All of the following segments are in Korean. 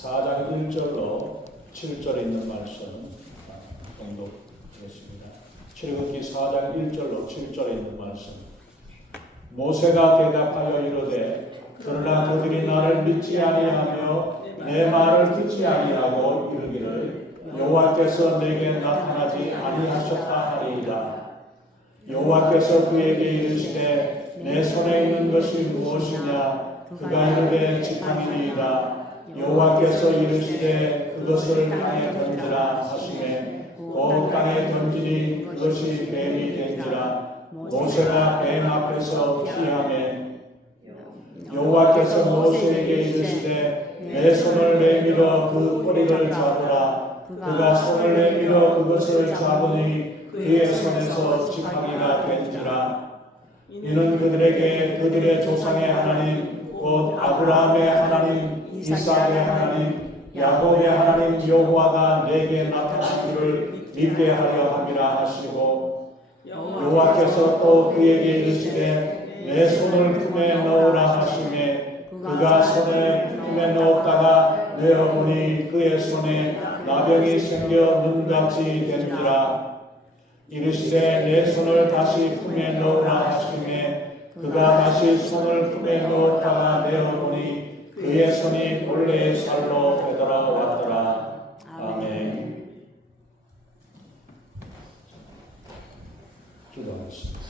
4장 1절로 7절에 있는 말씀 공독하겠습니다. 출애굽기 4장 1절로 7절에 있는 말씀. 모세가 대답하여 이르되 그러나 그들이 나를 믿지 아니하며 내 말을 듣지 아니하고 이르기를 여호와께서 내게 나타나지 아니하셨다 하리이다. 여호와께서 그에게 이르시되 내 손에 있는 것이 무엇이냐? 그가 이르되 지팡이니이다. 여호와께서 이르시되 그것을 땅에 던지라 하시매 곧 땅에 던지니 그것이 뱀이 된지라. 모세가 뱀 앞에서 피하매 여호와께서 모세에게 이르시되 내 손을 내밀어 그 꼬리를 잡으라. 그가 손을 내밀어 그것을 잡으니 그의 손에서 지팡이가 된지라. 이는 그들에게 그들의 조상의 하나님 곧 아브라함의 하나님 이삭의 하나님 야곱의 하나님 여호와가 내게 나타나기를 믿게 하려 함이라 하시고 여호와께서 또 그에게 이르시되 내 손을 품에 넣으라 하시매 그가 손을 품에 넣었다가 내어보니 그의 손에 나병이 생겨 눈같이 된지라. 이르시되 내 손을 다시 품에 넣으라 하시매 그가 다시 손을 품에 넣었다가 내어보니 그의 손이 본래의 살로 되돌아왔더라. 아멘. 기도하겠습니다.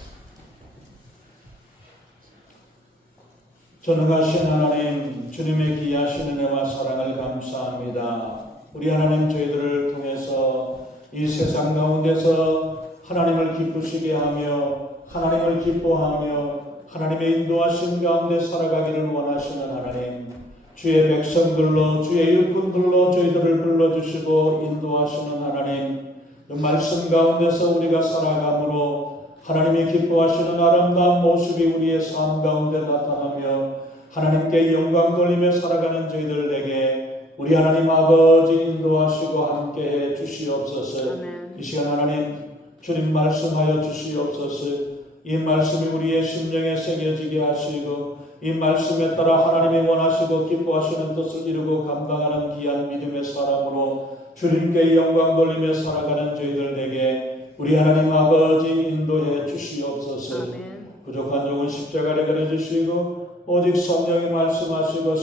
전능하신 하나님, 주님의 귀하신 은혜와 사랑을 감사합니다. 우리 하나님, 저희들을 통해서 이 세상 가운데서 하나님을 기쁘시게 하며 하나님을 기뻐하며 하나님의 인도하신 가운데 살아가기를 원하시는 하나님, 주의 백성들로 주의 일꾼들로 저희들을 불러주시고 인도하시는 하나님, 그 말씀 가운데서 우리가 살아감으로 하나님이 기뻐하시는 아름다운 모습이 우리의 삶 가운데 나타나며 하나님께 영광 돌리며 살아가는 저희들에게 우리 하나님 아버지 인도하시고 함께해 주시옵소서. 아멘. 이 시간 하나님 주님 말씀하여 주시옵소서. 이 말씀이 우리의 심령에 새겨지게 하시고 이 말씀에 따라 하나님이 원하시고 기뻐하시는 뜻을 이루고 감당하는 귀한 믿음의 사람으로 주님께 영광 돌리며 살아가는 저희들에게 우리 하나님 아버지 인도해 주시옵소서. 아멘. 부족한 종은 십자가를 그려주시고 오직 성령이 말씀하시고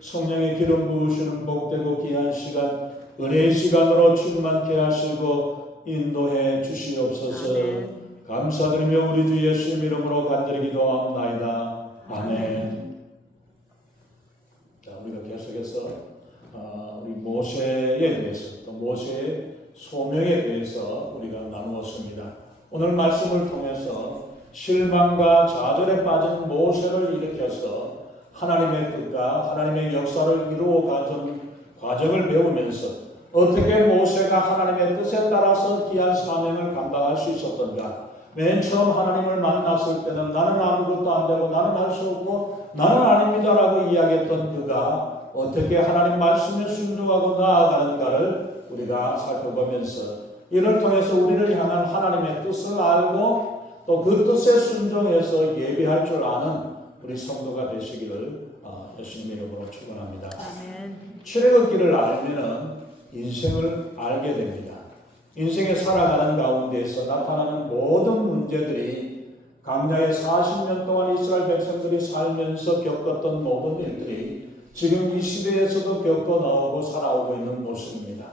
성령의 기름 부으시는 복되고 귀한 시간 은혜의 시간으로 충만케 하시고 인도해 주시옵소서. 아멘. 감사드리며 우리 주 예수님 이름으로 간절히 기도하옵나이다. 아멘. 자, 우리가 계속해서 우리 모세에 대해서 또 모세의 소명에 대해서 우리가 나누었습니다. 오늘 말씀을 통해서 실망과 좌절에 빠진 모세를 일으켜서 하나님의 뜻과 하나님의 역사를 이루어가던 과정을 배우면서 어떻게 모세가 하나님의 뜻에 따라서 귀한 사명을 감당할 수 있었던가. 맨 처음 하나님을 만났을 때는 나는 아무것도 안 되고 나는 할 수 없고 나는 아닙니다라고 이야기했던 그가 어떻게 하나님 말씀에 순종하고 나아가는가를 우리가 살펴보면서 이를 통해서 우리를 향한 하나님의 뜻을 알고 또 그 뜻에 순종해서 예비할 줄 아는 우리 성도가 되시기를 예수님 이름으로 축원합니다. 출애굽기를 알면은 인생을 알게 됩니다. 인생에 살아가는 가운데서 나타나는 모든 문제들이 광야에 40년 동안 이스라엘 백성들이 살면서 겪었던 모든 일들이 지금 이 시대에서도 겪어 나오고 살아오고 있는 모습입니다.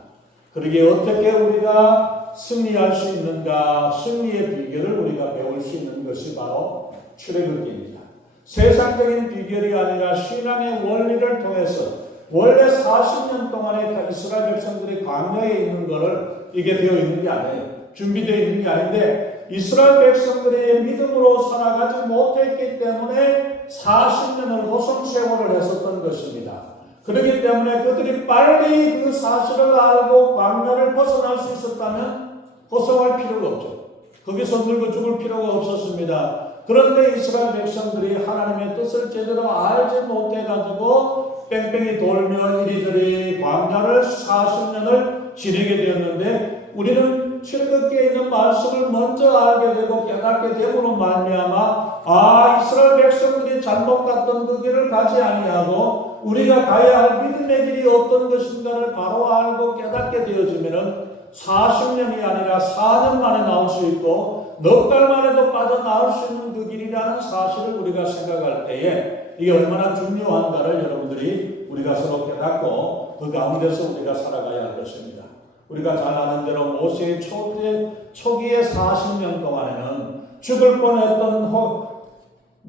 그러기에 어떻게 우리가 승리할 수 있는가, 승리의 비결을 우리가 배울 수 있는 것이 바로 출애굽기입니다. 세상적인 비결이 아니라 신앙의 원리를 통해서 원래 40년 동안에 이스라엘 백성들이 광야에 있는 것을 이게 되어 있는 게 아니에요. 준비되어 있는 게 아닌데 이스라엘 백성들이 믿음으로 살아가지 못했기 때문에 40년을 호성세월을 했었던 것입니다. 그렇기 때문에 그들이 빨리 그 사실을 알고 광야를 벗어날 수 있었다면 벗어날 필요가 없죠. 거기서 늙어 죽을 필요가 없었습니다. 그런데 이스라엘 백성들이 하나님의 뜻을 제대로 알지 못해가지고 뺑뺑이 돌며 이리저리 광야를 40년을 지내게 되었는데 우리는 출애굽기에 있는 말씀을 먼저 알게 되고 깨닫게 됨으로 말미암아 이스라엘 백성들이 잘못 갔던 그 길을 가지 아니하고 우리가 가야 할 믿음의 길이 어떤 것인가를 바로 알고 깨닫게 되어지면은 40년이 아니라 4년 만에 나올 수 있고 넉 달 만에도 빠져나올 수 있는 그 길이라는 사실을 우리가 생각할 때에 이게 얼마나 중요한가를 여러분들이 우리가 서로 깨닫고 그 가운데서 우리가 살아가야 할 것입니다. 우리가 잘 아는 대로 모세의 초기의 40년 동안에는 죽을 뻔했던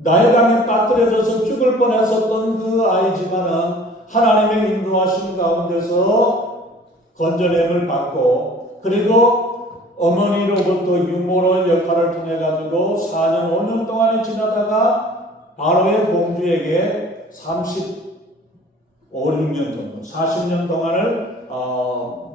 나일강에 빠뜨려져서 죽을 뻔했었던 그 아이지만은 하나님의 인도하심 가운데서 건져냄을 받고 그리고 어머니로부터 유모로 역할을 통해 가지고 4년 5년 동안에 지나다가 바로의 공주에게 35, 6년 정도 40년 동안을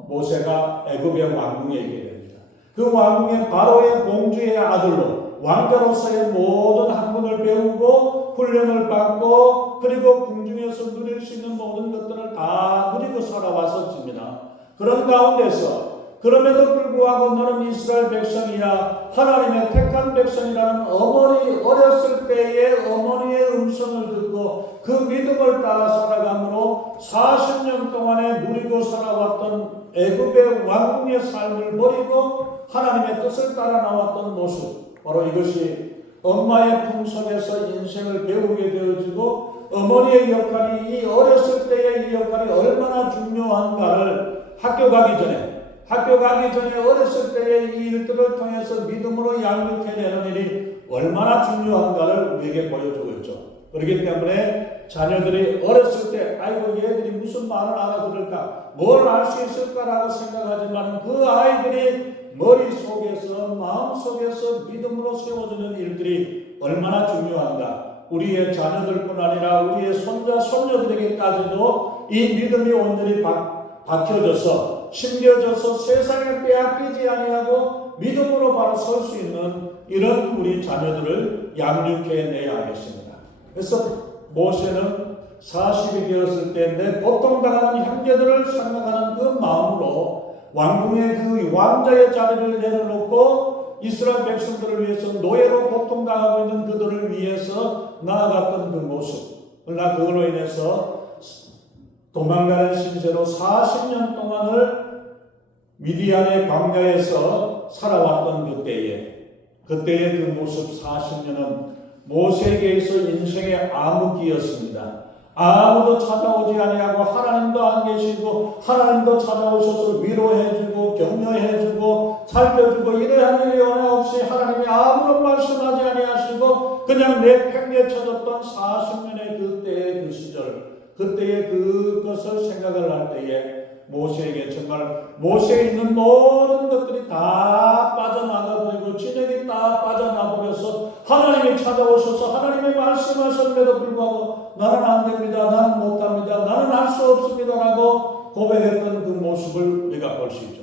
모세가 애굽의 왕궁에 있게 됩니다. 그 왕궁에 바로의 공주의 아들로 왕자로서의 모든 학문을 배우고 훈련을 받고 그리고 궁중에서 누릴 수 있는 모든 것들을 다 누리고 살아왔었습니다. 그런 가운데서 그럼에도 불구하고 너는 이스라엘 백성이야 하나님의 택한 백성이라는 어렸을 때의 어머니의 음성을 듣고 그 믿음을 따라 살아감으로 40년 동안에 누리고 살아왔던 애굽의 왕궁의 삶을 버리고 하나님의 뜻을 따라 나왔던 모습 바로 이것이 엄마의 품 속에서 인생을 배우게 되어지고 어머니의 역할이 이 어렸을 때의 이 역할이 얼마나 중요한가를 학교 가기 전에 어렸을 때의 이 일들을 통해서 믿음으로 양육해내는 일이 얼마나 중요한가를 우리에게 보여주고 있죠. 그렇기 때문에 자녀들이 어렸을 때 아이고 얘들이 무슨 말을 알아들을까 뭘 알 수 있을까라고 생각하지만 그 아이들이 머릿속에서 마음속에서 믿음으로 세워지는 일들이 얼마나 중요한가. 우리의 자녀들뿐 아니라 우리의 손자 손녀들에게까지도 이 믿음이 온전히 박혀져서 심겨져서 세상에 빼앗기지 아니하고 믿음으로 바로 설 수 있는 이런 우리 자녀들을 양육해내야 하겠습니다. 그래서 모세는 40이 되었을 때 내 고통당하는 형제들을 생각하는 그 마음으로 왕궁의 그 왕자의 자리를 내려놓고 이스라엘 백성들을 위해서 노예로 고통당하고 있는 그들을 위해서 나아갔던 그 모습. 그러나 그걸로 인해서 도망가는 신세로 40년 동안을 미디안의 광야에서 살아왔던 그때의 그 모습 40년은 모세에게서 인생의 암흑기였습니다. 아무도 찾아오지 아니하고 하나님도 안 계시고 하나님도 찾아오셔서 위로해주고 격려해주고 살펴주고 이러한 일이 없이 하나님이 아무런 말씀하지 아니하시고 그냥 내팽개쳐졌던 40년의 그때의 그 시절 그때의 그것을 생각을 할 때에 모세에게 정말 모세에 있는 모든 것들이 다 빠져나가버리고 진액이 다 빠져나버려서 하나님이 찾아오셔서 하나님이 말씀하셨음에도 불구하고 나는 안 됩니다. 나는 못합니다. 나는 할 수 없습니다. 라고 고백했던 그 모습을 우리가 볼 수 있죠.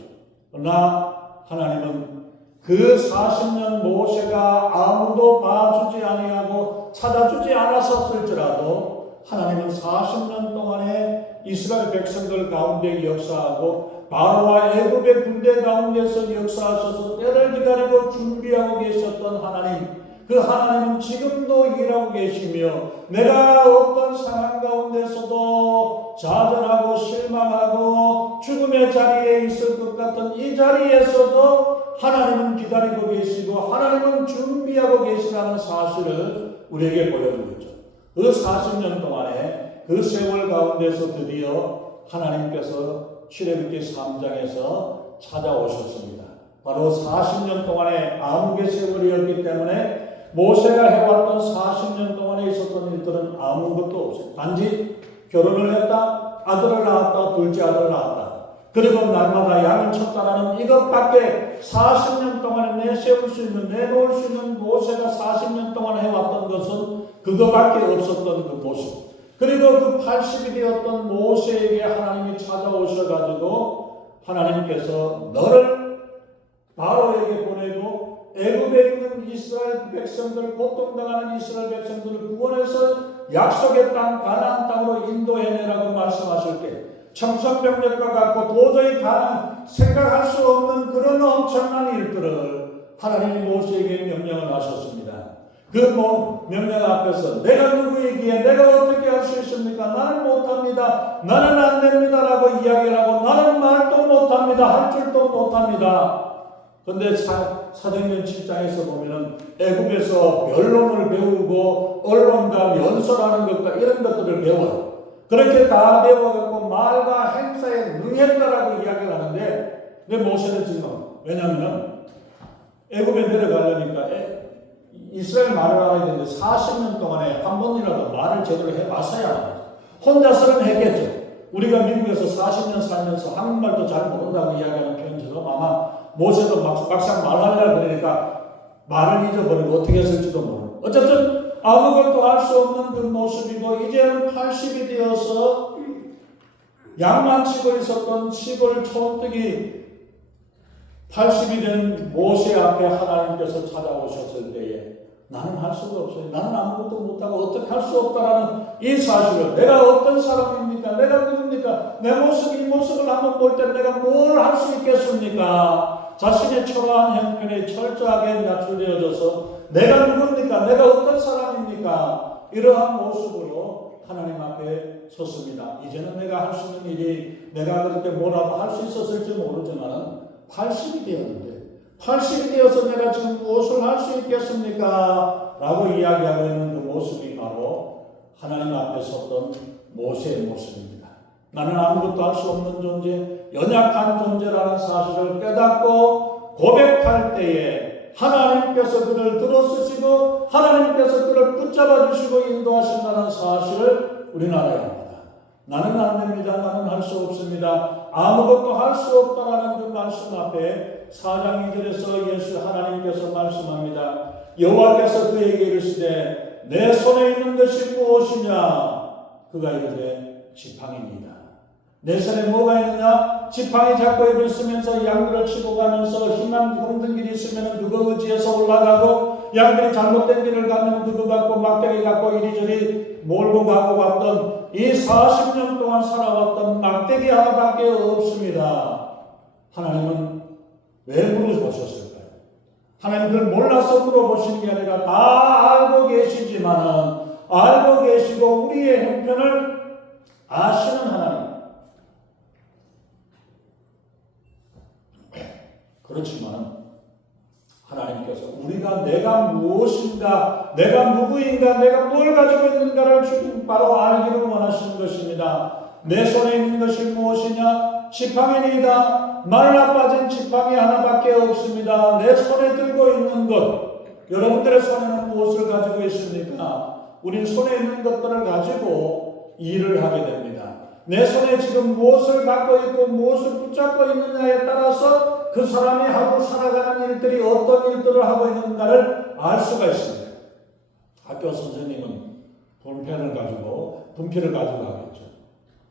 그러나 하나님은 그 40년 모세가 아무도 봐주지 아니하고 찾아주지 않았었을지라도 하나님은 40년 동안에 이스라엘 백성들 가운데 역사하고 바로와 애굽의 군대 가운데서 역사하셔서 때를 기다리고 준비하고 계셨던 하나님 그 하나님은 지금도 일하고 계시며 내가 어떤 상황 가운데서도 좌절하고 실망하고 죽음의 자리에 있을 것 같은 이 자리에서도 하나님은 기다리고 계시고 하나님은 준비하고 계시다는 사실을 우리에게 보여주고 있죠. 그 40년 동안에 그 세월 가운데서 드디어 하나님께서 출애굽기 3장에서 찾아오셨습니다. 바로 40년 동안의 암흑의 세월이었기 때문에 모세가 해왔던 40년 동안에 있었던 일들은 아무것도 없어요. 단지 결혼을 했다, 아들을 낳았다, 둘째 아들을 낳았다. 그리고 날마다 양을 쳤다라는 이것밖에 40년 동안에 내세울 수 있는, 내놓을 수 있는 모세가 40년 동안 해왔던 것은 그거밖에 없었던 그 모습. 그리고 그 80이 되었던 모세에게 하나님이 찾아오셔가지고 하나님께서 너를 바로에게 보내고 애굽에 있는 이스라엘 백성들, 고통당하는 이스라엘 백성들을 구원해서 약속의 땅 가나안 땅으로 인도해내라고 말씀하실 때 청천벽력과 같고 도저히 생각할 수 없는 그런 엄청난 일들을 하나님이 모세에게 명령을 하셨습니다. 명령 앞에서 내가 누구이기에 내가 어떻게 할 수 있습니까? 나는 못합니다. 나는 안 됩니다. 라고 이야기를 하고 나는 말도 못합니다. 할 줄도 못합니다. 그런데 사도행전 7장에서 보면은 애국에서 변론을 배우고 언론과 연설하는 것과 이런 것들을 배워요. 그렇게 다 배워갖고 말과 행사에 능했다라고 이야기를 하는데 내 모세는 지금 왜냐하면 애국에 내려가려니까 이스라엘 말을 알아야 되는데 40년 동안에 한 번이라도 말을 제대로 해봤어야 합니다. 혼자서는 했겠죠. 우리가 미국에서 40년 살면서 한국말도 잘 모른다고 이야기하는 편처럼 아마 모세도 막상 말하려고 그러니까 말을 잊어버리고 어떻게 했을지도 모르고 어쨌든 아무것도 할 수 없는 그 모습이고 이제는 80이 되어서 양만 치고 있었던 시골 촌뜨기 80이 된 모세 앞에 하나님께서 찾아오셨을 때에 나는 할 수가 없어요. 나는 아무것도 못하고 어떻게 할 수 없다라는 이 사실을 내가 어떤 사람입니까? 내가 누굽니까? 내 모습, 이 모습을 한번 볼 때 내가 뭘 할 수 있겠습니까? 자신의 초라한 형편에 철저하게 낮추려져서 내가 누굽니까? 내가 어떤 사람입니까? 이러한 모습으로 하나님 앞에 섰습니다. 이제는 내가 할 수 있는 일이 내가 그렇게 뭐라도 할 수 있었을지 모르지만 80이 되었는데 80이 되어서 내가 지금 무엇을 할 수 있겠습니까? 라고 이야기하고 있는 그 모습이 바로 하나님 앞에 섰던 모세의 모습입니다. 나는 아무것도 할 수 없는 존재, 연약한 존재라는 사실을 깨닫고 고백할 때에 하나님께서 그를 들어쓰시고 하나님께서 그를 붙잡아 주시고 인도하신다는 사실을 우리는 알아야 합니다. 나는 안 됩니다. 나는 할 수 없습니다. 아무것도 할 수 없다라는 그 말씀 앞에 4장 2절에서 예수 하나님께서 말씀합니다. 여호와께서 그에게 이르시되 내 손에 있는 것이 무엇이냐? 그가 이르되 지팡이니이다. 내 손에 뭐가 있느냐? 지팡이 잡고 일으쓰면서 양들을 치고 가면서 희망 힘든 길이 있으면 그거 의지해서 올라가고 양들이 잘못된 길을 가면 그거 갖고 막대기 갖고 이리저리 몰고 가고 왔던 이 40년 동안 살아왔던 막대기 하나밖에 없습니다. 하나님은 왜 물어보셨을까요? 하나님 그걸 몰라서 물어보시는 게 아니라 다 알고 계시지만은 알고 계시고 우리의 형편을 아시는 하나님. 그렇지만 하나님께서 우리가 내가 무엇인가, 내가 누구인가, 내가 뭘 가지고 있는가를 지금 바로 알기를 원하시는 것입니다. 내 손에 있는 것이 무엇이냐? 지팡이니이다. 말라 빠진 지팡이 하나밖에 없습니다. 내 손에 들고 있는 것, 여러분들의 손에는 무엇을 가지고 있습니까? 우린 손에 있는 것들을 가지고 일을 하게 됩니다. 내 손에 지금 무엇을 갖고 있고 무엇을 붙잡고 있느냐에 따라서 그 사람이 하고 살아가는 일들이 어떤 일들을 하고 있는가를 알 수가 있습니다. 학교 선생님은 분필을 가지고 하겠죠.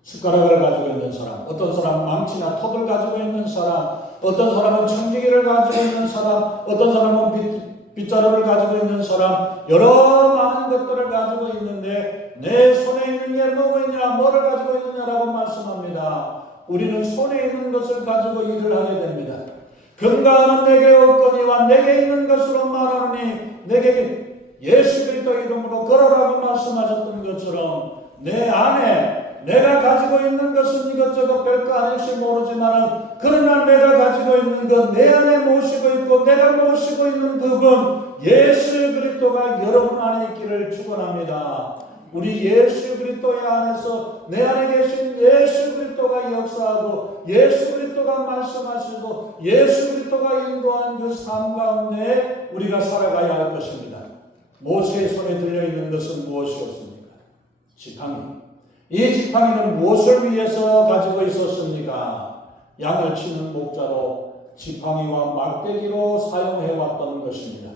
숟가락을 가지고 있는 사람, 어떤 사람은 망치나 톱을 가지고 있는 사람, 어떤 사람은 청지기를 가지고 있는 사람, 어떤 사람은 빗자루를 가지고 있는 사람, 여러 많은 것들을 가지고 있는데 내 손에 있는 게 뭐냐, 뭐를 가지고 있느냐라고 말씀합니다. 우리는 손에 있는 것을 가지고 일을 하게 됩니다. 건강은 내게 없거니와 내게 있는 것으로 말하노니 내게 예수 그리스도 이름으로 걸어라고 말씀하셨던 것처럼 내 안에 내가 가지고 있는 것은 이것저것 별거 아닐지 모르지만 그러나 내가 가지고 있는 것 내 안에 모시고 있고 내가 모시고 있는 그분 예수 그리스도가 여러분 안에 있기를 축원합니다. 우리 예수 그리스도의 안에서 내 안에 계신 예수 그리스도가 역사하고 예수 그리스도가 말씀하시고 예수 그리스도가 인도한 그 삶 가운데 우리가 살아가야 할 것입니다. 모세의 손에 들려있는 것은 무엇이었습니까? 지팡이. 이 지팡이는 무엇을 위해서 가지고 있었습니까? 양을 치는 목자로 지팡이와 막대기로 사용해왔던 것입니다.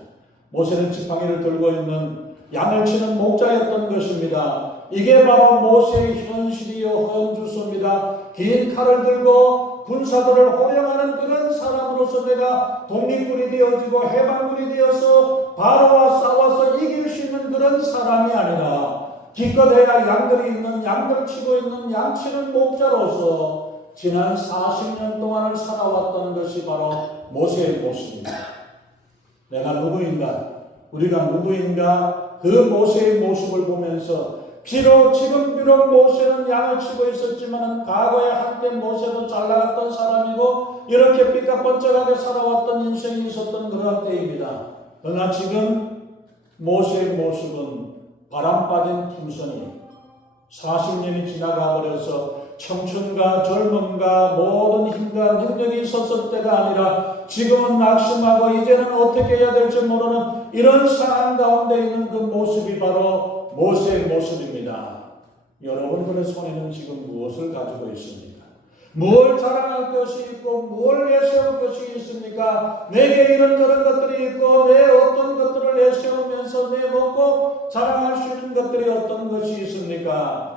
모세는 지팡이를 들고 있는 양을 치는 목자였던 것입니다. 이게 바로 모세의 현실이요 현주소입니다. 긴 칼을 들고 군사들을 호령하는 그런 사람으로서 내가 독립군이 되어지고 해방군이 되어서 바로와 싸워서 이길 수 있는 그런 사람이 아니라 기껏해야 양들이 있는 양들 치고 있는 양치는 목자로서 지난 40년 동안을 살아왔던 것이 바로 모세의 모습입니다. 내가 누구인가? 우리가 누구인가 그 모세의 모습을 보면서 지금 비록 모세는 양을 치고 있었지만 과거에 한때 모세도 잘 나갔던 사람이고 이렇게 삐까뻔쩍하게 살아왔던 인생이 있었던 그런 때입니다. 그러나 지금 모세의 모습은 바람 빠진 풍선이 40년이 지나가 버려서 청춘과 젊음과 모든 힘과 능력이 있었을 때가 아니라 지금은 낙심하고 이제는 어떻게 해야 될지 모르는 이런 상황 가운데 있는 그 모습이 바로 모세의 모습입니다. 여러분들의 손에는 지금 무엇을 가지고 있습니까? 무엇을 자랑할 것이 있고 무엇을 내세울 것이 있습니까? 내게 이런저런 것들이 있고 내 어떤 것들을 내세우면서 내 먹고 자랑할 수 있는 것들이 어떤 것이 있습니까?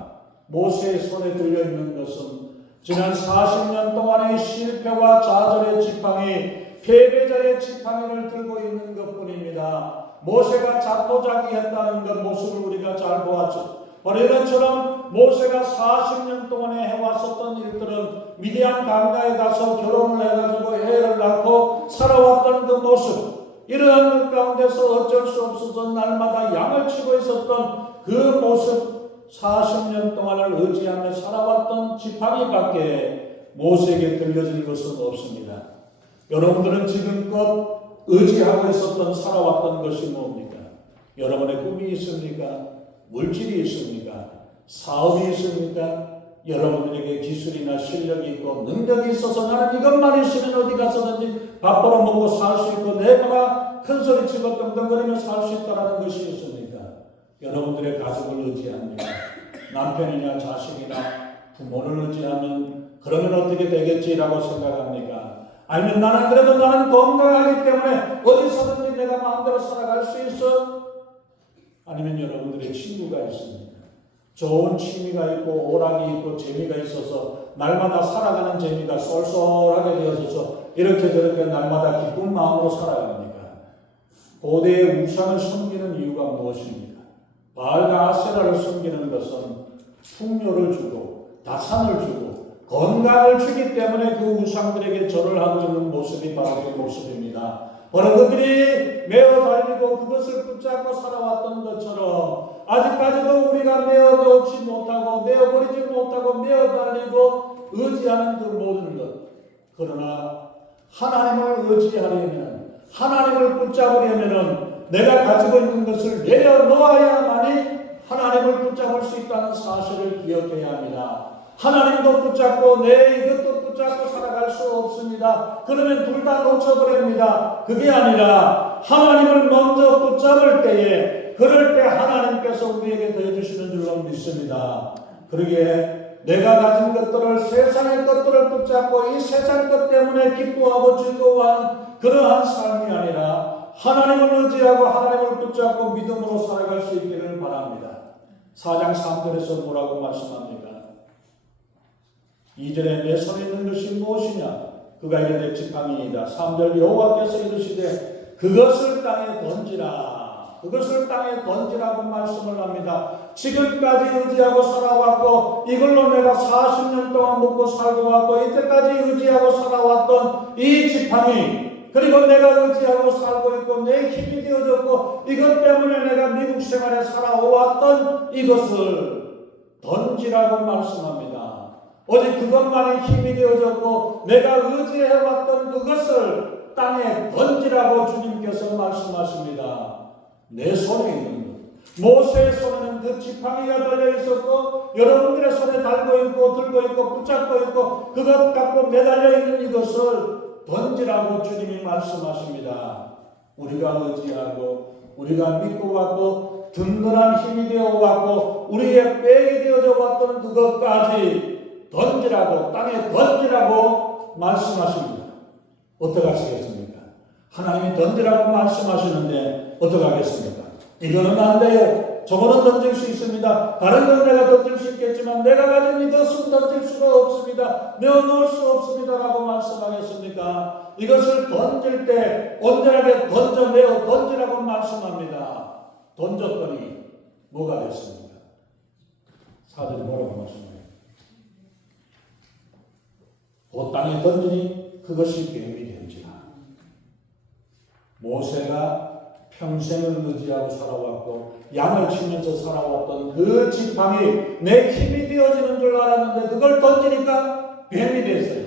모세의 손에 들려있는 것은 지난 40년 동안의 실패와 좌절의 지팡이, 패배자의 지팡이를 들고 있는 것뿐입니다. 모세가 자포자기했다는 것 모습을 우리가 잘 보았죠. 바로 이런처럼 모세가 40년 동안에 해왔었던 일들은 미디안 강가에 가서 결혼을 해가지고 애를 낳고 살아왔던 그 모습, 이러한 것 가운데서 어쩔 수 없어서 날마다 양을 치고 있었던 그 모습, 40년 동안을 의지하며 살아왔던 지팡이밖에 모세에게 들려질 것은 없습니다. 여러분들은 지금껏 의지하고 있었던 살아왔던 것이 뭡니까? 여러분의 꿈이 있습니까? 물질이 있습니까? 사업이 있습니까? 여러분들에게 기술이나 실력이 있고 능력이 있어서 나는 이것만 있으면 어디 가서든지 밥 벌어 먹고 살 수 있고 내가 큰 소리 치고 떵떵거리며 살 수 있다는 것이 있습니까? 여러분들의 가족을 의지합니다. 남편이나 자식이나 부모를 의지하면 그러면 어떻게 되겠지라고 생각합니까? 아니면 나는 건강하기 때문에 어디서든지 내가 마음대로 살아갈 수 있어? 아니면 여러분들의 친구가 있습니다. 좋은 취미가 있고 오락이 있고 재미가 있어서 날마다 살아가는 재미가 쏠쏠하게 되어서 이렇게 저렇게 날마다 기쁜 마음으로 살아갑니까? 고대의 우상을 섬기는 이유가 무엇입니까? 바알과 아세라를 섬기는 것은 풍요를 주고 다산을 주고 건강을 주기 때문에 그 우상들에게 절을 하고 있는 모습이 바로 그 모습입니다. 바로 그들이 메어 달리고 그것을 붙잡고 살아왔던 것처럼 아직까지도 우리가 메어 놓지 못하고 메어버리지 못하고 메어 달리고 의지하는 그 모든 것, 그러나 하나님을 의지하려면 하나님을 붙잡으려면 내가 가지고 있는 것을 내려놓아야만이 하나님을 붙잡을 수 있다는 사실을 기억해야 합니다. 하나님도 붙잡고 이것도 붙잡고 살아갈 수 없습니다. 그러면 둘 다 놓쳐버립니다. 그게 아니라 하나님을 먼저 붙잡을 때에 그럴 때 하나님께서 우리에게 더해주시는 줄로 믿습니다. 그러기에 내가 가진 것들을 세상의 것들을 붙잡고 이 세상 것 때문에 기뻐하고 즐거워하는 그러한 삶이 아니라 하나님을 의지하고 하나님을 붙잡고 믿음으로 살아갈 수 있기를 바랍니다. 4장 3절에서 뭐라고 말씀합니까? 2절에 내 손에 있는 것이 무엇이냐? 그가 이르되 지팡이이다. 3절 여호와께서 이르시되 그것을 땅에 던지라. 그것을 땅에 던지라고 말씀을 합니다. 지금까지 의지하고 살아왔고 이걸로 내가 40년 동안 먹고 살고 왔고 이때까지 의지하고 살아왔던 이 지팡이, 그리고 내가 의지하고 살고 있고 내 힘이 되어졌고 이것 때문에 내가 미국 생활에 살아왔던 이것을 던지라고 말씀합니다. 오직 그것만이 힘이 되어졌고 내가 의지해왔던 그것을 땅에 던지라고 주님께서 말씀하십니다. 내 손에 있는 것. 모세의 손에는 그 지팡이가 달려 있었고 여러분들의 손에 달고 있고 들고 있고 붙잡고 있고 그것 갖고 매달려 있는 이것을 던지라고 주님이 말씀하십니다. 우리가 의지하고 우리가 믿고 왔고 든든한 힘이 되어 왔고 우리의 백이 되어져 왔던 그것까지 던지라고, 땅에 던지라고 말씀하십니다. 어떻게 하시겠습니까? 하나님이 던지라고 말씀하시는데 어떻게 하겠습니까? 이거는 안 돼요. 저거는 던질 수 있습니다. 다른 건 내가 던질 수 있겠지만 내가 가진 이것은 던질 수가 없습니다. 내어놓을 수 없습니다. 라고 말씀하겠습니까? 이것을 던질 때 온전하게 던져내어 던지라고 말씀합니다. 던졌더니 뭐가 됐습니까? 사절이 뭐라고 말씀합니까? 그 땅에 던지니 그것이 뱀이 된지라. 모세가 평생을 의지하고 살아왔고 양을 치면서 살아왔던 그 지팡이 내 힘이 되어지는 줄 알았는데 그걸 던지니까 뱀이 됐어요.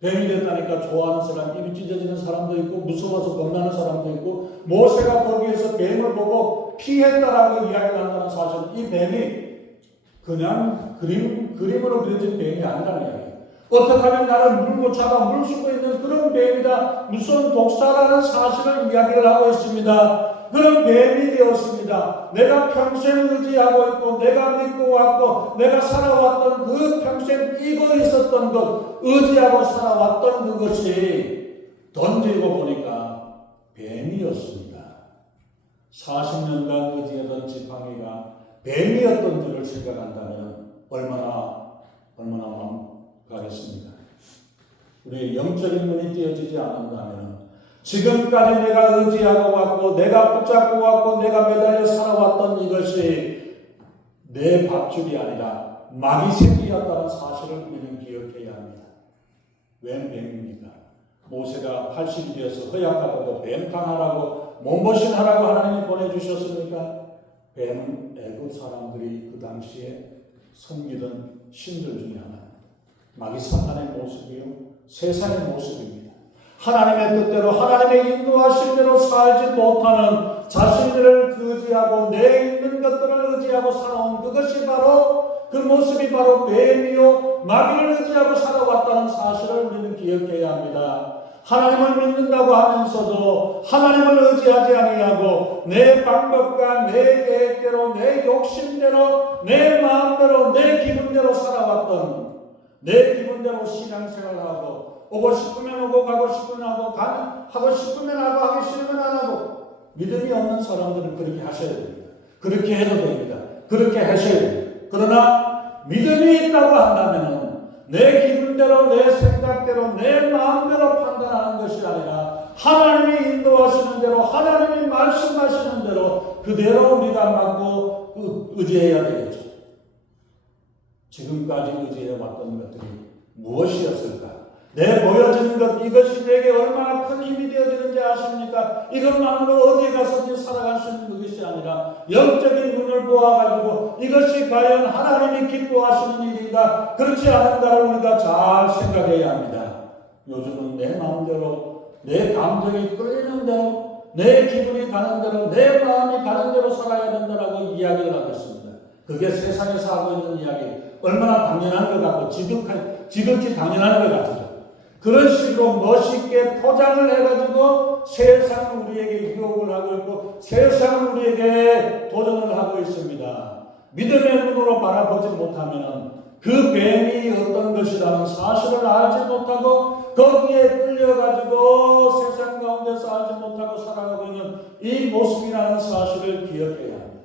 뱀이 됐다니까 좋아하는 사람, 입이 찢어지는 사람도 있고 무서워서 겁나는 사람도 있고 모세가 거기에서 뱀을 보고 피했다라고 이야기를 한다는 사실, 이 뱀이 그냥 그림으로 그려진 뱀이 아니라는 이야기예요. 어떻게 하면 나를 물고 잡아 물 수도 있는 그런 뱀이다, 무슨 독사라는 사실을 이야기를 하고 있습니다. 그런 뱀이 되었습니다. 내가 평생 의지하고 있고 내가 믿고 왔고 내가 살아왔던 그 평생 끼고 있었던 것, 의지하고 살아왔던 그것이 던지고 보니까 뱀이었습니다. 40년간 의지하던 지팡이가 뱀이었던 줄을 생각한다면 얼마나 마음 가겠습니까? 우리의 영적인 눈이 띄어지지 않는다면 지금까지 내가 의지하고 왔고 내가 붙잡고 왔고 내가 매달려 살아왔던 이것이 내 밥줄이 아니라 마귀 새끼였다는 사실을 우리는 기억해야 합니다. 웬 뱀입니까? 모세가 80이 되어서 허약하다고 뱀탕하라고 몸보신하라고 하나님이 보내주셨습니까? 뱀은 애국 사람들이 그 당시에 섬기던 신들 중에 하나, 마귀 사탄의 모습이요 세상의 모습입니다. 하나님의 뜻대로 하나님의 인도하신 대로 살지 못하는 자신들을 의지하고 내 있는 것들을 의지하고 살아온 그것이 바로 그 모습이 바로 뱀이요 마귀를 의지하고 살아왔다는 사실을 우리는 기억해야 합니다. 하나님을 믿는다고 하면서도 하나님을 의지하지 아니하고 내 방법과 내 계획대로 내 욕심대로 내 마음대로 내 기분대로 살아왔던, 내 기분대로 신앙생활하고 오고 싶으면 오고 가고 싶으면 하고 싶으면 하고 하기 싫으면 안 하고, 믿음이 없는 사람들은 그렇게 하셔야 됩니다. 그렇게 해도 됩니다. 그렇게 하셔야 됩니다. 그러나 믿음이 있다고 한다면 내 기분대로 내 생각대로 내 마음대로 판단하는 것이 아니라 하나님이 인도하시는 대로 하나님이 말씀하시는 대로 그대로 우리가 맡고 의지해야 되겠죠. 지금까지 의지해왔던 것들이 무엇이었을까? 내 보여지는 것, 이것이 내게 얼마나 큰 힘이 되어지는지 아십니까? 이것만으로 어디에 가서든지 살아갈 수 있는 것이 아니라 영적인 눈을 보아가지고 이것이 과연 하나님이 기뻐하시는 일인가 그렇지 않은가를 우리가 잘 생각해야 합니다. 요즘은 내 마음대로 내 감정이 끌리는 대로 내 기분이 가는 대로 내 마음이 가는 대로 살아야 된다라고 이야기를 하고 있습니다. 그게 세상에서 하고 있는 이야기, 얼마나 당연한 것 같고 지극히 당연한 것 같죠. 그런 식으로 멋있게 포장을 해가지고 세상은 우리에게 유혹을 하고 있고 세상은 우리에게 도전을 하고 있습니다. 믿음의 눈으로 바라보지 못하면 그 뱀이 어떤 것이라는 사실을 알지 못하고 거기에 끌려가지고 세상 가운데서 알지 못하고 살아가고 있는 이 모습이라는 사실을 기억해야 합니다.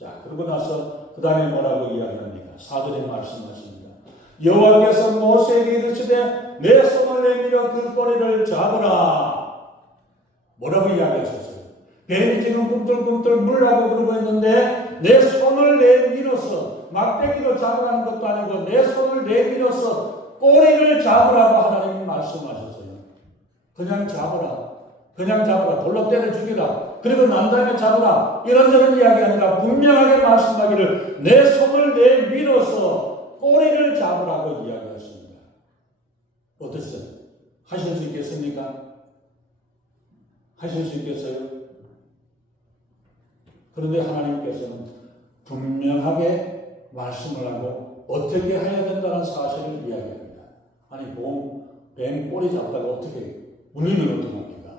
자, 그러고 나서 그 다음에 뭐라고 이야기합니까? 4절에 말씀하십니다. 여호와께서 모세에게 이르시되 내 손을 내밀어 그 꼬리를 잡으라. 뭐라고 이야기하셨어요? 뱀이 지금 꿈틀꿈틀 물라고 그러고 있는데 내 손을 내밀어서 막대기로 잡으라는 것도 아니고 내 손을 내밀어서 꼬리를 잡으라고 하나님이 말씀하셨어요. 그냥 잡으라. 그냥 잡으라. 돌로 때려 죽이라. 그리고 난 다음에 잡으라. 이런저런 이야기 아니라 분명하게 말씀하기를 내 손을 내밀어서 꼬리를 잡으라고 이야기했습니다. 어땠어요? 하실 수 있겠습니까? 하실 수 있겠어요? 그런데 하나님께서는 분명하게 말씀을 하고 어떻게 해야 된다는 사실을 이야기합니다. 아니, 뱀 꼬리 잡다가 어떻게 물리면 어떡합니까?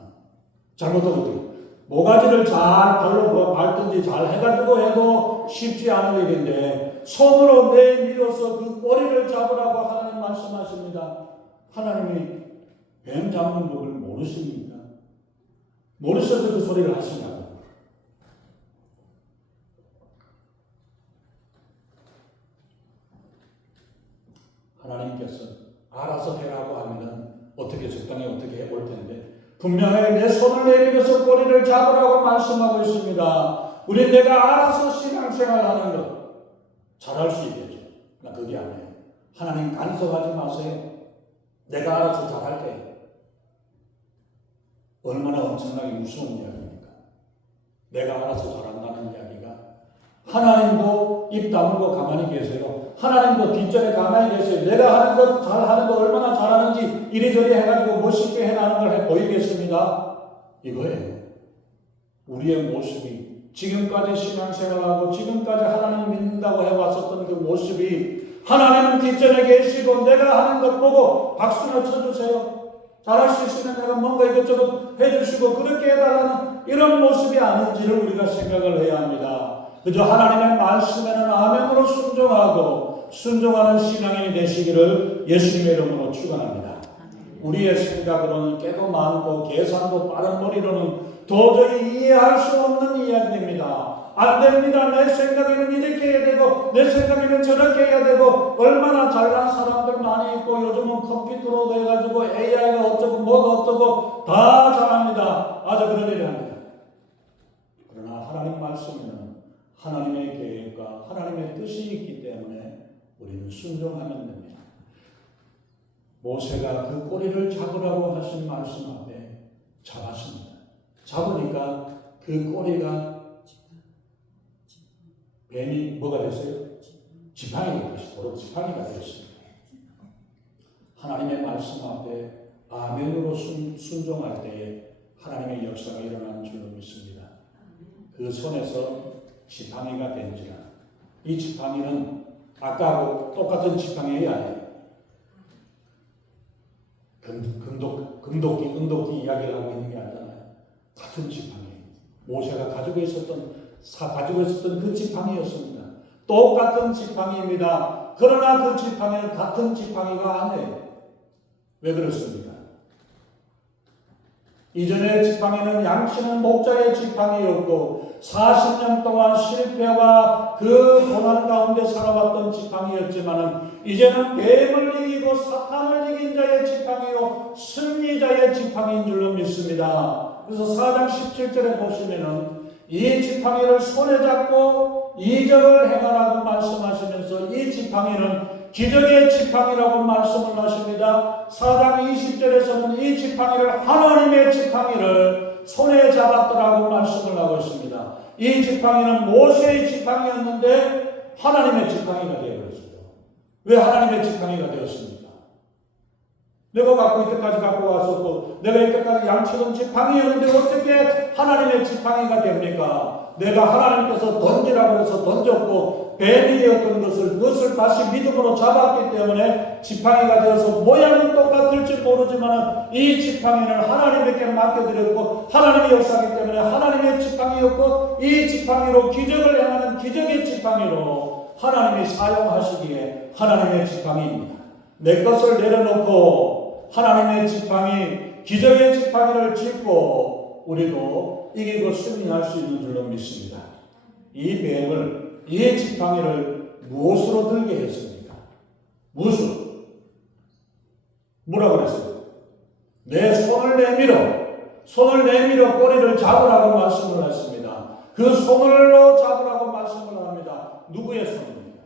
잘못하면 어떡해요? 모가지를 잘 발로 밟든지 잘 해가지고 해도 쉽지 않은 일인데 손으로 내밀어서 그 꼬리를 잡으라고 하나님 말씀하십니다. 하나님이 뱀 잡는 법을 모르십니까? 모르셔서 그 소리를 하시냐고. 하나님께서 알아서 해라고 하면 어떻게 적당히 어떻게 해볼 텐데 분명하게 내 손을 내밀어서 꼬리를 잡으라고 말씀하고 있습니다. 우리 내가 알아서 신앙생활하는 것 잘할 수 있겠죠. 나 그게 아니에요. 하나님 간섭하지 마세요. 내가 알아서 잘할게. 얼마나 엄청나게 무서운 이야기입니까? 내가 알아서 잘한다는 이야기가. 하나님도 입 다물고 가만히 계세요. 하나님도 뒷전에 가만히 계세요. 내가 하는 것, 잘하는 거 얼마나 잘하는지 이리저리 해가지고 멋있게 해나가는 걸 보이겠습니다. 이거예요. 우리의 모습이 지금까지 신앙생활하고 지금까지 하나님 믿는다고 해왔었던 그 모습이 하나님은 뒷전에 계시고 내가 하는 것 보고 박수를 쳐주세요. 잘할 수 있으면 내가 뭔가 이것저것 해주시고 그렇게 해달라는 이런 모습이 아닌지를 우리가 생각을 해야 합니다. 그저 하나님의 말씀에는 아멘으로 순종하고 순종하는 신앙인이 되시기를 예수님의 이름으로 축원합니다. 우리의 생각으로는 깨도 많고 계산도 빠른 머리로는 도저히 이해할 수 없는 이야기입니다. 안 됩니다. 내 생각에는 이렇게 해야 되고 내 생각에는 저렇게 해야 되고 얼마나 잘난 사람들 많이 있고 요즘은 컴퓨터로 해가지고 AI가 어쩌고 뭐가 어쩌고 다 잘합니다. 아주 그런 일을 합니다. 그러나 하나님 말씀에는 하나님의 계획과 하나님의 뜻이 있기 때문에 우리는 순종하면 됩니다. 모세가 그 꼬리를 잡으라고 하신 말씀 앞에 잡았습니다. 잡으니까 그 꼬리가 뱀이 뭐가 됐어요? 지팡이가 됐어요. 도로 지팡이가 됐습니다. 하나님의 말씀 앞에 아멘으로 순종할 때에 하나님의 역사가 일어나는 줄로 믿습니다. 그 손에서 지팡이가 된지라. 이 지팡이는 아까하고 똑같은 지팡이가 아니에요. 금도끼 이야기를 하고 있는 게 아니잖아요. 같은 지팡이. 모세가 가지고 있었던 그 지팡이였습니다. 똑같은 지팡이입니다. 그러나 그 지팡이는 같은 지팡이가 아니에요. 왜 그렇습니까? 이전의 지팡이는 양치는 목자의 지팡이였고 40년 동안 실패와 그 고난 가운데 살아왔던 지팡이였지만 이제는 뱀을 이기고 사탄을 이긴 자의 지팡이요 승리자의 지팡이인 줄로 믿습니다. 그래서 4장 17절에 보시면은 이 지팡이를 손에 잡고 이적을 행하라고 말씀하시면서 이 지팡이는 기적의 지팡이라고 말씀을 하십니다. 4장 20절에서는 이 지팡이를 하나님의 지팡이를 손에 잡았더라고 말씀을 하고 있습니다. 이 지팡이는 모세의 지팡이였는데 하나님의 지팡이가 되어버렸어요. 왜 하나님의 지팡이가 되었습니까? 내가 이때까지 갖고 왔었고 내가 이때까지 양치던 지팡이였는데 어떻게 하나님의 지팡이가 됩니까? 내가 하나님께서 던지라고 해서 던졌고 뱀이 되었던 그것을 다시 믿음으로 잡았기 때문에 지팡이가 되어서 모양은 똑같을지 모르지만 이 지팡이는 하나님께 맡겨드렸고 하나님의 역사이기 때문에 하나님의 지팡이였고 이 지팡이로 기적을 행하는 기적의 지팡이로 하나님이 사용하시기에 하나님의 지팡이입니다. 내 것을 내려놓고 하나님의 지팡이, 기적의 지팡이를 짚고 우리도 이기고 승리할 수 있는 줄로 믿습니다. 이 뱀을, 이 지팡이를 무엇으로 들게 했습니까? 무엇으로? 뭐라고 그랬어요? 내 손을 내밀어 꼬리를 잡으라고 말씀을 했습니다. 그 손으로 잡으라고 말씀을 합니다. 누구의 손입니까?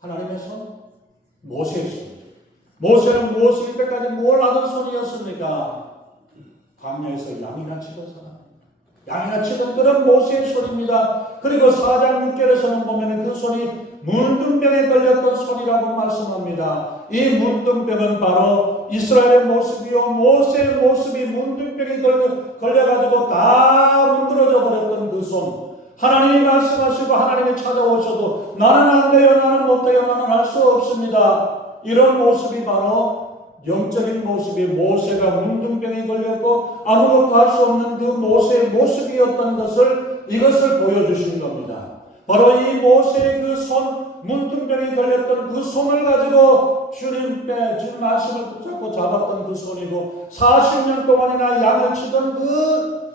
하나님의 손? 모세의 손. 모세는 무엇이 이때까지 뭘 하던 손이었습니까? 광야에서 양이나 치던 사람. 양이나 치던 그런 모세의 손입니다. 그리고 4장 6절에서는 보면 그 손이 문둥병에 걸렸던 손이라고 말씀합니다. 이 문둥병은 바로 이스라엘의 모습이요 모세의 모습이 문둥병에 걸려가지고 다 문드러져 버렸던 그 손. 하나님이 말씀하시고 하나님이 찾아오셔도 나는 안 돼요, 나는 못해요, 나는 할 수 없습니다. 이런 모습이 바로 영적인 모습이 모세가 문둥병에 걸렸고 아무것도 할 수 없는 그 모세의 모습이었던 이것을 보여주신 겁니다. 바로 이 모세의 그 손, 문둥병에 걸렸던 그 손을 가지고 주님 말씀을 붙잡고 잡았던 그 손이고 40년 동안이나 양을 치던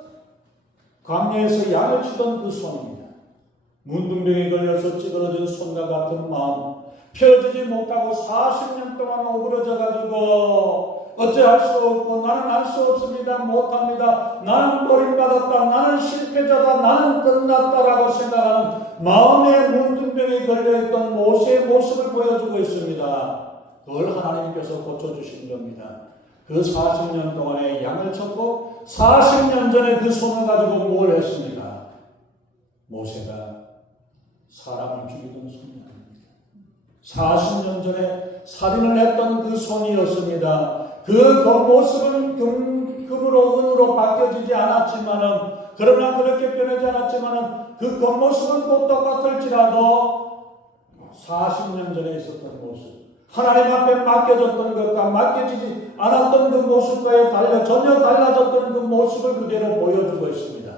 광야에서 양을 치던 그 손입니다. 문둥병에 걸려서 찌그러진 손과 같은 마음, 펴지지 못하고 40년 동안 오그러져가지고 어찌할 수 없고 나는 할 수 없습니다. 못합니다. 나는 버림받았다. 나는 실패자다. 나는 끝났다라고 생각하는 마음의 문둥병에 걸려있던 모세의 모습을 보여주고 있습니다. 그걸 하나님께서 고쳐주신 겁니다. 그 40년 동안에 양을 쳤고 40년 전에 그 손을 가지고 뭘 했습니까? 모세가 사람을 죽이던 손이 아닙니다. 40년 전에 살인을 했던 그 손이었습니다. 그 모습은 금으로 은으로 바뀌어지지 않았지만은, 그러나 그렇게 변하지 않았지만은 그 겉모습은 또 똑같을지라도 40년 전에 있었던 모습, 하나님 앞에 맡겨졌던 것과 맡겨지지 않았던 그 모습과의 전혀 달라졌던 그 모습을 그대로 보여주고 있습니다.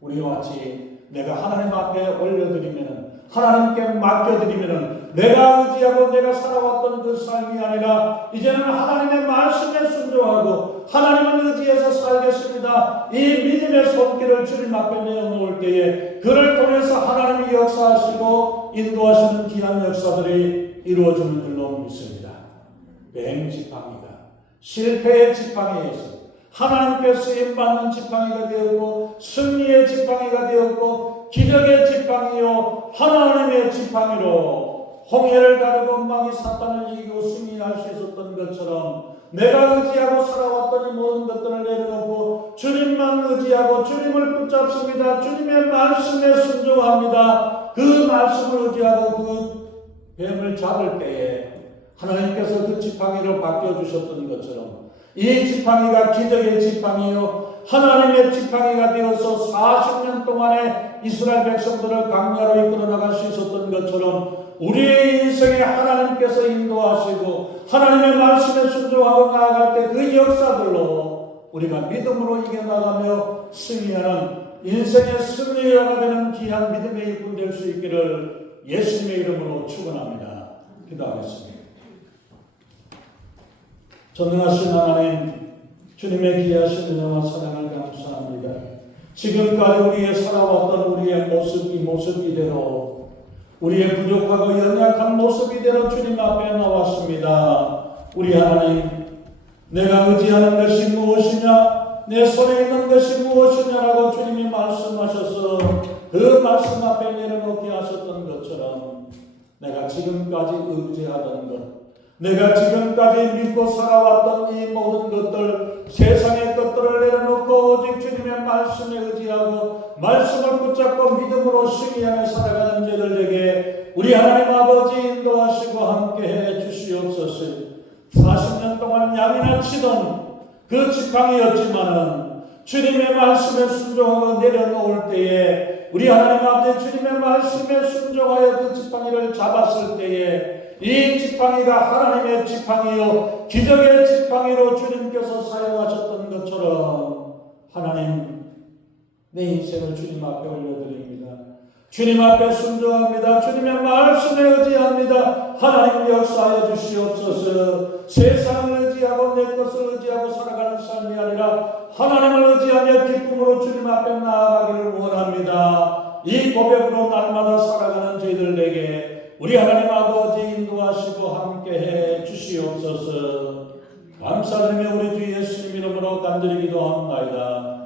우리와 같이 내가 하나님 앞에 올려드리면은, 하나님께 맡겨드리면은, 내가 의지하고 내가 살아왔던 그 삶이 아니라 이제는 하나님의 말씀에 순종하고 하나님을 의지해서 살겠습니다. 이 믿음의 손길을 주님 앞에 내어놓을 때에 그를 통해서 하나님이 역사하시고 인도하시는 귀한 역사들이 이루어지는 줄로 믿습니다. 맹지팡이가 실패의 지팡이에서 하나님께 쓰임받는 지팡이가 되었고, 승리의 지팡이가 되었고, 기적의 지팡이요 하나님의 지팡이로 홍해를 가르고 마귀 사탄을 이기고 승리할 수 있었던 것처럼, 내가 의지하고 살아왔던 이 모든 것들을 내려놓고 주님만 의지하고 주님을 붙잡습니다. 주님의 말씀에 순종합니다. 그 말씀을 의지하고 그 뱀을 잡을 때에 하나님께서 그 지팡이를 바뀌어주셨던 것처럼, 이 지팡이가 기적의 지팡이요 하나님의 지팡이가 되어서 40년 동안에 이스라엘 백성들을 광야로 이끌어 나갈 수 있었던 것처럼, 우리의 인생에 하나님께서 인도하시고 하나님의 말씀에 순종하고 나아갈 때 그 역사들로 우리가 믿음으로 이겨나가며 승리하는 인생의 승리자가 되는 귀한 믿음의 일꾼 될 수 있기를 예수님의 이름으로 축원합니다. 기도하겠습니다. 전능하신 하나님, 주님의 귀하신 은혜와 사랑을 감사합니다. 지금까지 우리의 살아왔던 우리의 모습, 이 모습 이대로, 우리의 부족하고 연약한 모습 이대로 주님 앞에 나왔습니다. 우리 하나님, 내가 의지하는 것이 무엇이냐, 내 손에 있는 것이 무엇이냐라고 주님이 말씀하셔서 그 말씀 앞에 내려놓게 하셨던 것처럼, 내가 지금까지 의지하던 것, 내가 지금까지 믿고 살아왔던 이 모든 것들, 세상의 것들을 내려놓고 오직 주님의 말씀에 의지하고 말씀을 붙잡고 믿음으로 승리하며 살아가는 자들에게 우리 하나님 아버지 인도하시고 함께해 주시옵소서. 40년 동안 양이나 치던 그 지팡이였지만은 주님의 말씀에 순종하고 내려놓을 때에 우리 하나님 아버지 주님의 말씀에 순종하여 그 지팡이를 잡았을 때에 이 지팡이가 하나님의 지팡이요 기적의 지팡이로 주님께서 사용하셨던 것처럼, 하나님, 내 인생을 주님 앞에 올려드립니다. 주님 앞에 순종합니다. 주님의 말씀에 의지합니다. 하나님 역사하여 주시옵소서. 세상을 의지하고 내 것을 의지하고 살아가는 삶이 아니라 하나님을 의지하며 기쁨으로 주님 앞에 나아가기를 원합니다. 이 고백으로 날마다 살아가는 저희들에게 우리 하나님 아버지 인도하시고 함께해 주시옵소서. 감사드리며 우리 주 예수님 이름으로 간절히 기도합니다.